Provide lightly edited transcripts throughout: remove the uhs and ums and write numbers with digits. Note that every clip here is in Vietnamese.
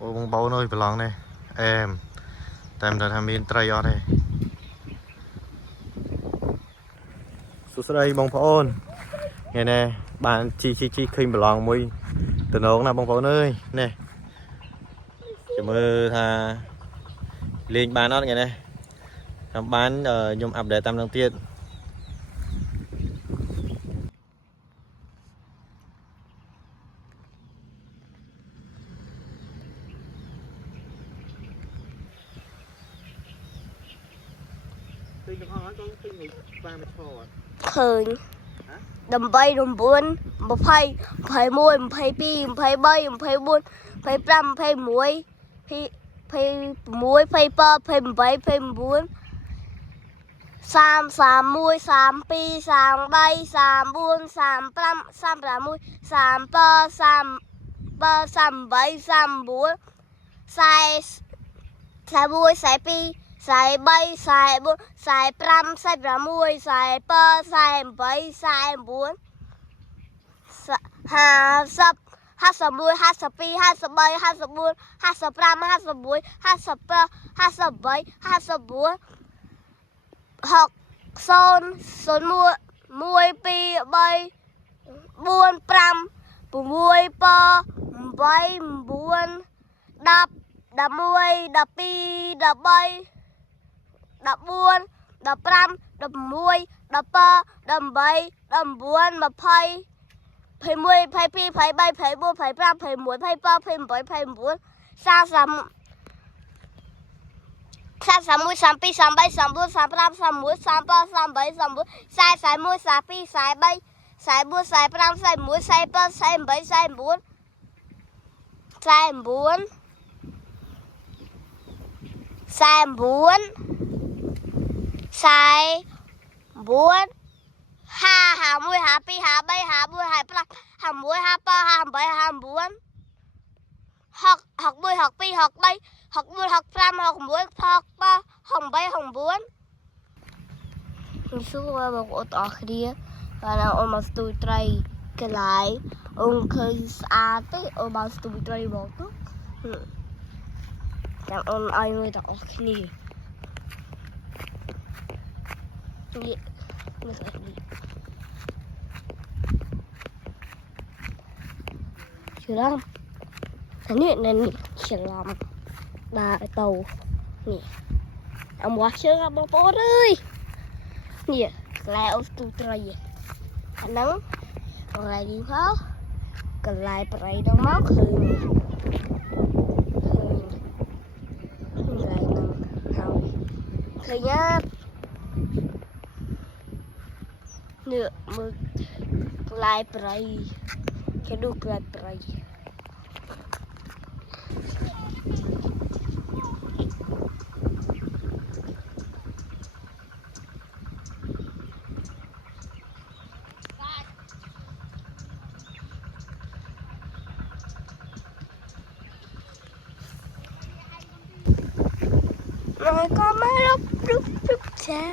Ô bông bầu nơi belong này em tem đã tham miên trai ở đây số đây bông phôn nghe nè bạn chi khi belong mui từ nấu là bông phôn ơi nè chỉ mơ thà lên bán nó nghe nè bán nhung ập để tam đầu tiên khơi đầm bay đầm buôn một phay phay môi phay pi phay bay phay buôn phay pram phay muối phay muối phay pa phay bay phay buôn sàm muối sàm pi sàm bay sàm buôn sàm pram sàm pram muối sàm pa sàm bay sàm buôn sai muối sai pi sai bay sai buôn sai pram sai pram muối sai pa sai bay sai buôn ha sập muối ha sập pi ha sập bay ha sập buôn ha sập pram ha sập muối ha sập pa ha sập bay ha sập buôn học son muối pi bay buôn pram muối pa bay buôn đập muối đập pi đập bay đập buôn đập pram đập muối đập pa đập bay đập buôn mà phay muối phay pi phay bay phay buôn phay pram phay muối phay pa phay bay phay buôn sàm muối sàm pi sàm bay sàm buôn sàm pram sàm muối sàm pa sàm bay sàm buôn sai muối sai pi sai bay sai buôn sai pram sai muối sai pa sai bay sai buôn sai buôn ha muối ha pi ha bay ha buôn ha pram ha muối ha pa ha bay ha buôn học muối học pi học bay học buôn học pram học muối học pa học bay học buôn số một ô tô kia và là ô mà tôi trai cái lại ông khơi xa tới ô mà tôi trai bỏ tốt chẳng ông ai người ta kia đi chưa lắm cái này chỉ làm đà tàu nè ông quá chơi bông bò ơi nè lại ông tụt rồi anh nắng còn lại đi khó còn lại phải đâu máu khơi lại nằm thôi khơi nhá nè mực lại phải cái đục lại phải rồi có mấy lúc xa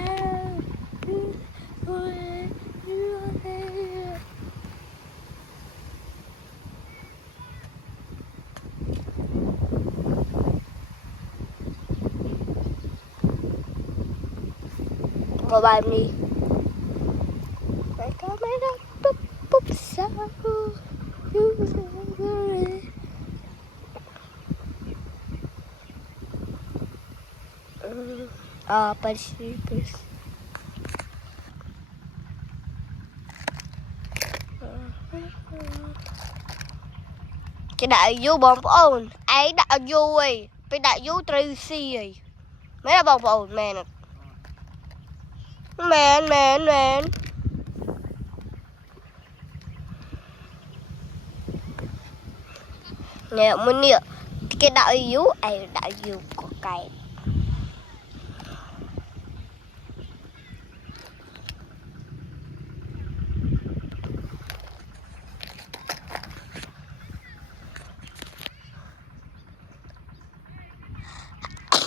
có bài đi rồi có mấy lúc xa почти. Cái đại du bóng ồn ấy đại du ấy cái đại du Tracy ấy mấy là bóng ồn mẹ nè muốn nè cái đại du ấy đại du có cái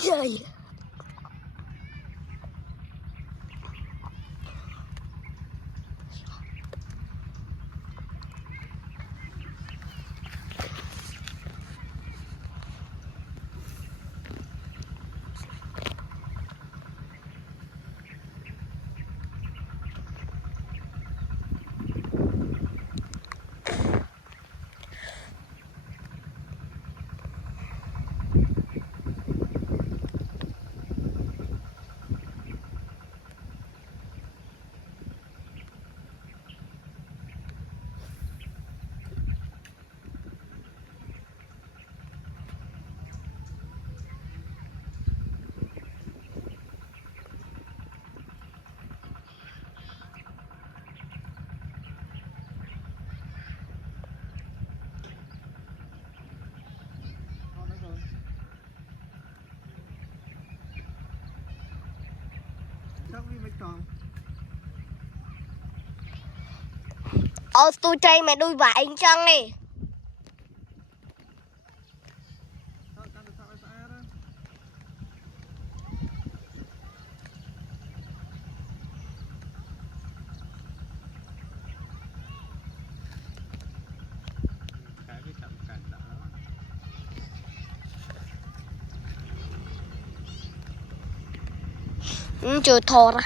trời Ô tôi chơi mày đuôi vải anh chăng đi. Chưa thò ra.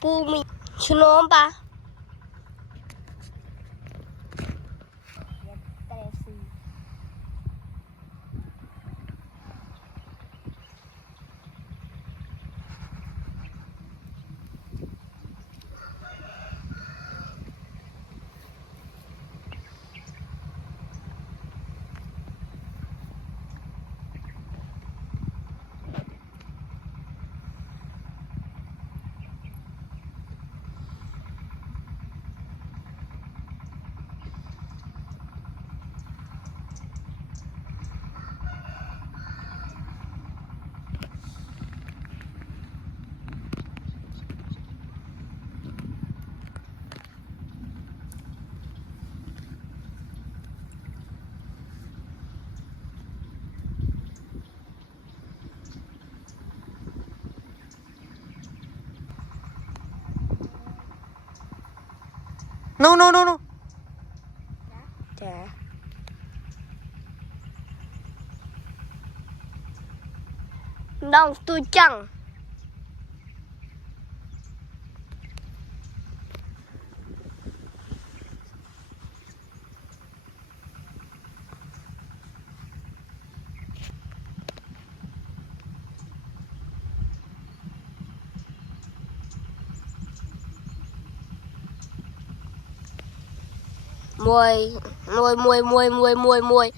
Pu mi chnom ba. No, no, no, no. Dạ. Đông tôi chẳng. Mùi mùi mùi mùi mùi mùi mùi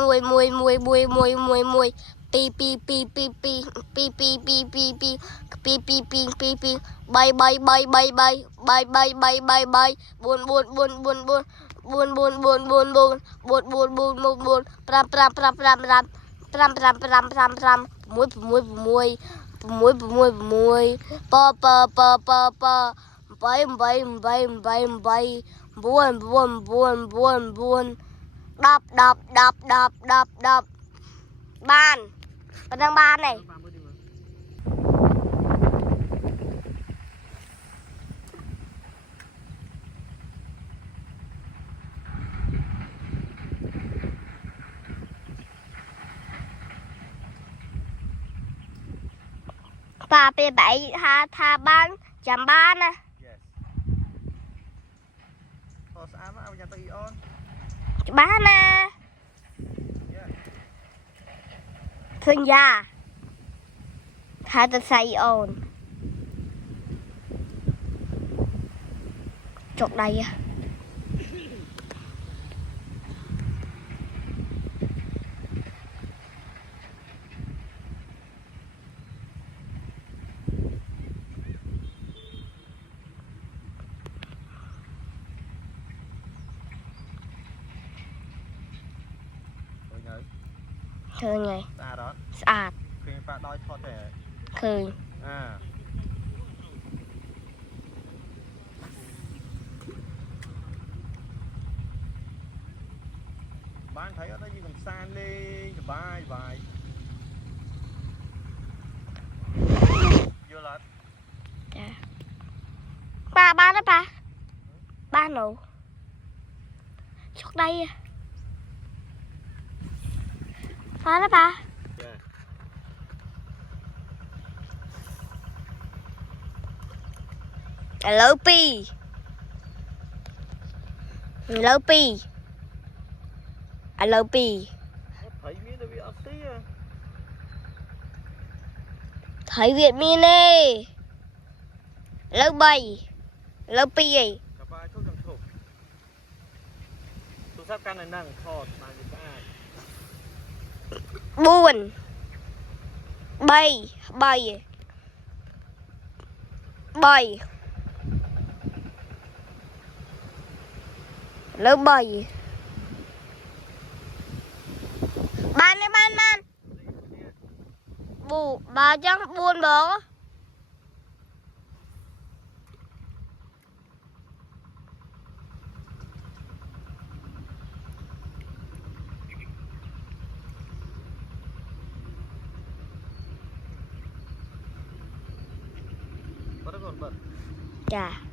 mùi mùi mùi mùi mùi mùi mùi pi pi pi pi pi pi pi pi pi pi pi pi pi pi pi bay bay bay bay bay bay bay bay bay bay buồn buồn buồn buồn buồn buồn buồn buồn buồn buồn buồn buồn buồn buồn buồn pram pram pram pram pram pram pram pram pram pram mùi mùi mùi mùi mùi mùi pa pa pa pa pa bay bay bay bay bay buồn buồn buồn buồn buồn đập đập đập đập đập đập bàn con đang bàn này bà bê bảy tha ban chấm ban nè bán nè thương gia hai ta say ồn chột đây à khơi ngày sạch khơi bán thấy ở đây gì còn san lên vài vài vô lật ba ba đó ba ba nụ chốt đây ba đó ba hello pi hello pi hello pi thấy Việt Min đi lớp 7 lớp pi gì buồn bay bay bay lớp 7 bù bà chẳng buồn đó. Bắt con bật. Chà.